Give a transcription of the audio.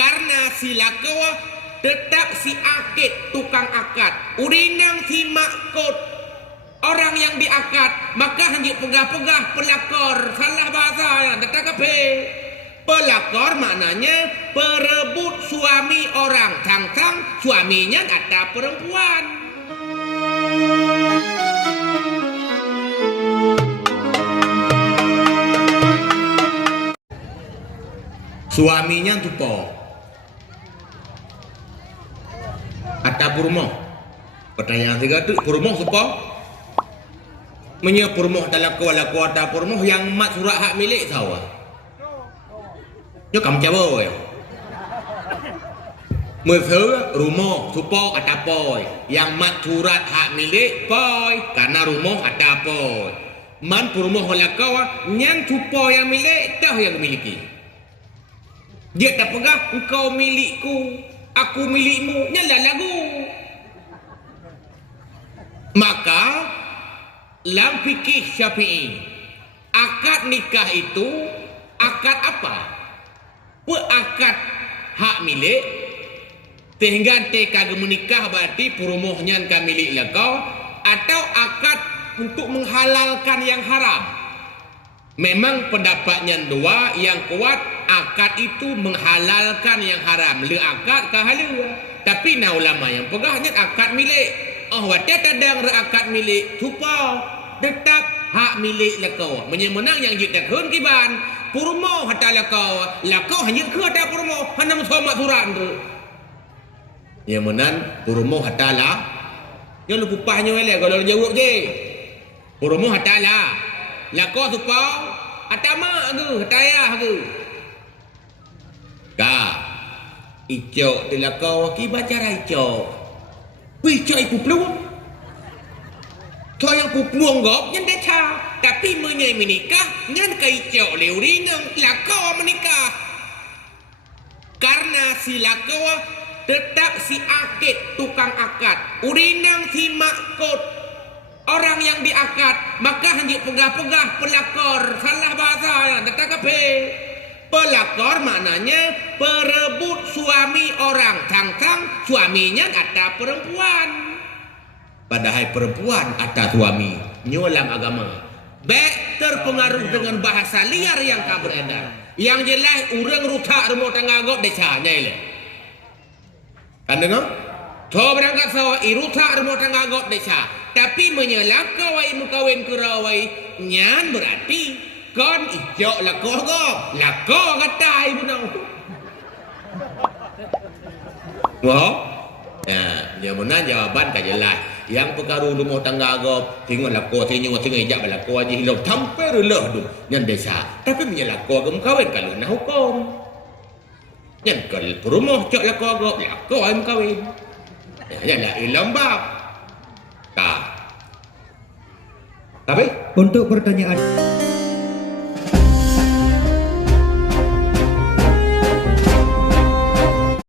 Karena si lakawa tetap si akid tukang akad. Urinang si makut orang yang diakad, maka hanya pegah-pegah pelakor. Salah bahasa ya, tetap kape. Pelakor maknanya perebut suami orang. Tang-tang suaminya ada perempuan. Suaminya tupo ada purmoh. Pertanyaan tiga tu purmoh tupo menye purmoh dalam kuala ada purmoh yang mat surat hak milik sawa. Yo kamu jawab ya. Mesti rumah tupo ada poi yang mat surat hak milik poi karena rumah ada poi. Man purmoh lakawa yang tupo yang milik dah yang miliki. Dia tak pegang engkau milikku, aku milikmu, nyala lagu. Maka dalam fikih Syafi'i, akad nikah itu akad apa? Akad hak milik. Sehingga teka menikah berarti perumohnya kan milik lekau, atau akad untuk menghalalkan yang haram. Memang pendapatnya dua, yang kuat akad itu menghalalkan yang haram. Le akad ke halal. Tapi na ulama yang pegahnya akad milik. Oh wadah tadang re akad milik tupa tetap hak milik lekau. Menyemenang yang jitak hun kiban. Purmo hatta lekau hanya ke ada purmo hanya muhammad turan tu. Yang menan purmo hatta lah. Yang lu pupahnya wala kalau jawab je. Purmo hatta lah. Lakau tupa atama tu hataya tu. Ka icok dilakau ki baca icok. Icok iku peluang. Kau yang pupuang gop yang deca. Tapi menyai menikah ngan ka icok leurinang lakau menikah. Karena si lakau tetap si akid tukang akad. Urinang si makut orang yang diakad, maka hanya pegah-pegah pelakor. Salah bahasa ya, tetap kape. Pelakor maknanya perebut suami orang. Tang-tang suaminya ada perempuan. Padahal perempuan ada suami. Nyulam agama. Baik terpengaruh dengan bahasa liar yang kau beredar. Yang jelas orang rutak rumah tangga gop desanya ile. Kan dengar? Kau berangkat sawah irutak rumah tangga gop desa. Tapi menyelak kawai mukawin kurawai nyan berarti kon ijok lakoh gop lakoh katai bunau. Wah, ya benar jawaban tak jelas. Yang perkara rumah tangga gop tengok lakoh tengok ijak lakoh aja hilang sampai relah tu nyan desa. Tapi menyelak kau mukawin kalau nak hukum. Nyan kalau rumah cok lakoh gop lakoh mukawin. Ya lah ilang bab. Tapi untuk pertanyaan